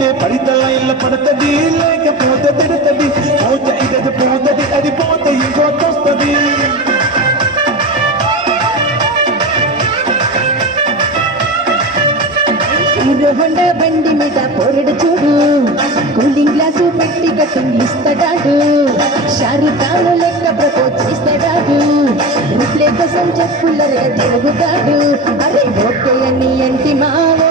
పోతూనే పరితల ఇళ్ళ పడుతుంది లేకపోతే తిడుతుంది పోతే ఇది పోతుంది అది పోతే ఇంకోతొస్తుంది హీరో హోండా బండి మీద పోరడు చూడు కూలింగ్ గ్లాసు పెట్టి కటింగ్ ఇస్తాడాడు షారుఖ్ ఖాన్ లెక్క ప్రపోజ్ చేస్తాడాడు రిప్లే కోసం చెప్పులరే తిరుగుతాడు అరే ఓకే అని అంటి మా